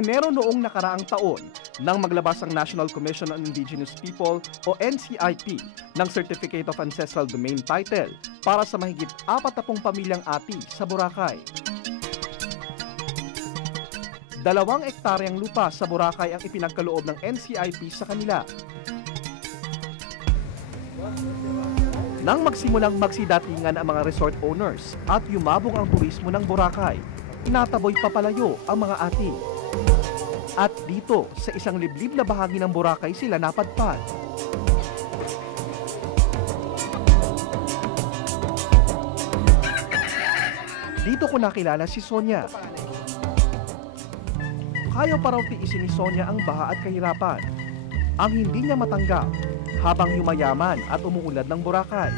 Enero noong nakaraang taon nang maglabas ang National Commission on Indigenous People o NCIP ng Certificate of Ancestral Domain Title para sa mahigit 40 pamilyang Ati sa Boracay. 2 ektaryang lupa sa Boracay ang ipinagkaloob ng NCIP sa kanila. Nang magsimulang magsidatingan ang mga resort owners at yumabong ang turismo ng Boracay, inataboy papalayo ang mga Ati. At dito, sa isang liblib na bahagi ng Boracay sila napadpad. Dito ko nakilala si Sonia. Kaya pa raw tiisin ni Sonia ang baha at kahirapan. Ang hindi niya matanggap habang yumayaman at umuulad ng Boracay.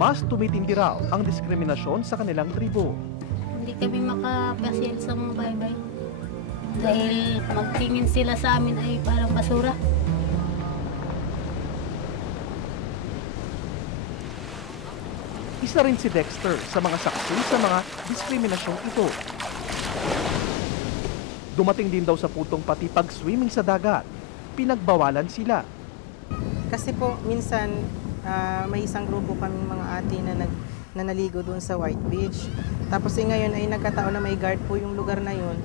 Mas tumitindi raw ang diskriminasyon sa kanilang tribo. Hindi kami makapasyal sa mga baybay. Dahil magtingin sila sa amin ay parang basura. Isa rin si Dexter sa mga saksi sa mga diskriminasyong ito. Dumating din daw sa putong pati pag-swimming sa dagat. Pinagbawalan sila. Kasi po, minsan may isang grupo kaming mga Ati na naligo doon sa White Beach. Tapos ngayon ay nagkataon na may guard po yung lugar na yun.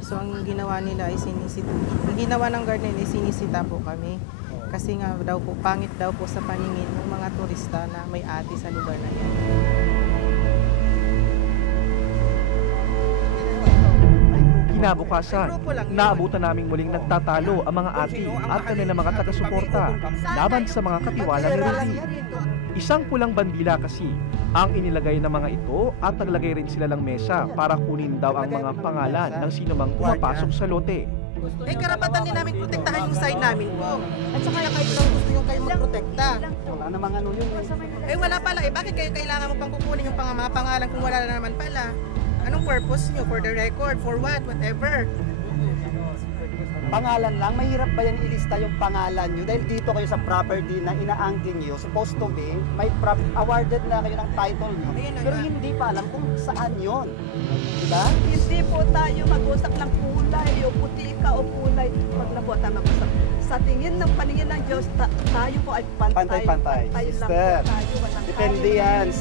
So ang ginawa nila ay ang ginawa ng guard nila ay sinisita po kami. Kasi nga daw po, pangit daw po sa paningin ng mga turista na may Ati sa lugar na yan. Kinabukasan, naabutan naming muling nagtatalo ang mga Ati at kanilang mga taga-suporta laban sa mga katiwala ni Rudy. Isang pulang bandila kasi ang inilagay ng mga ito at naglagay rin sila ng mesa para kunin daw ang mga pangalan ng sinumang pumapasok sa lote. Eh, karapatan din namin protektahan yung side namin po. At saka kahit lang gusto nyo kayo magprotekta. Wala namang ano yun. Eh, wala pala. Eh, bakit kayo kailangan mo pang kukunin yung mga pangalan kung wala na naman pala? Anong purpose nyo? For the record? For what? Whatever. Pangalan lang, mahirap ba yan ilista yung pangalan nyo? Dahil dito kayo sa property na inaangkin nyo, supposed to be, may awarded na kayo ng title nyo. Pero hindi pa alam kung saan yun. Diba? Hindi po tayo mag-usap ng kulay, o puti ka o kulay. Huwag na po tayo mag-usap. Sa tingin ng paningin ng Diyos, tayo po ay pantay. Pantay-pantay. Sister, depende yan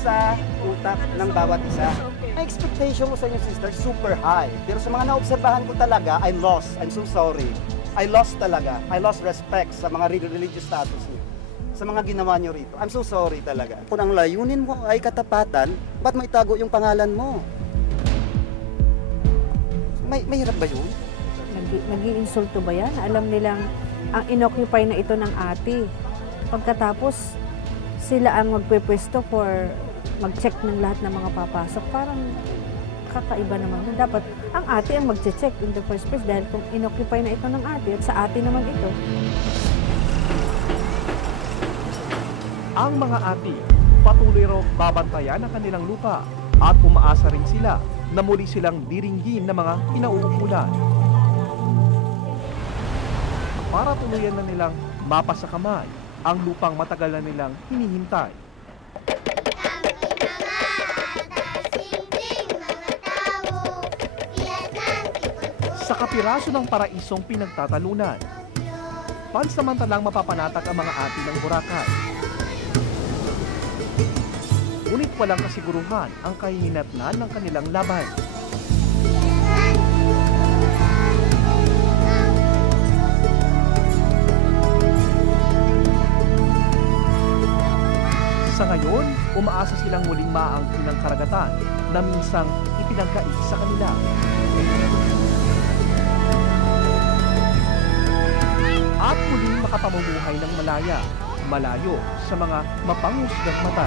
sa utak ng bawat isa. Ang expectation ko sa inyo, sister, super high. Pero sa mga naobserbahan ko talaga, I'm lost. I'm so sorry. I lost talaga. I lost respect sa mga religious status niyo. Sa mga ginawa niyo rito. I'm so sorry talaga. Kung ang layunin mo ay katapatan, ba't mo itago yung pangalan mo? May hirap ba yun? Nag-iinsulto ba yan? Alam nilang ang inoccupy na ito ng Ati. Pagkatapos, sila ang magpwesto for mag-check ng lahat ng mga papasok. Parang kakaiba naman. Dapat ang Ati ang mag-check in the first place dahil kung inoccupy na ito ng Ati at sa Ati naman ito. Ang mga Ati patuloy raw babantayan ang kanilang lupa at umaasa rin sila na muli silang diringgin ng mga kinauukulan. Para tuluyan na nilang mapasa kamay ang lupang matagal na nilang hinihintay. Sa kapiraso ng paraisong pinagtatalunan, pansamantalang mapapanatag ang mga Ati ng Boracay. Ngunit walang kasiguruhan ang kahihinatnan ng kanilang laban. Sa ngayon, umaasa silang muling maangkin ng karagatan na minsang ipinagkait sa kanila. At muling makapamumuhay ng malaya, malayo sa mga mapanghusgang mata.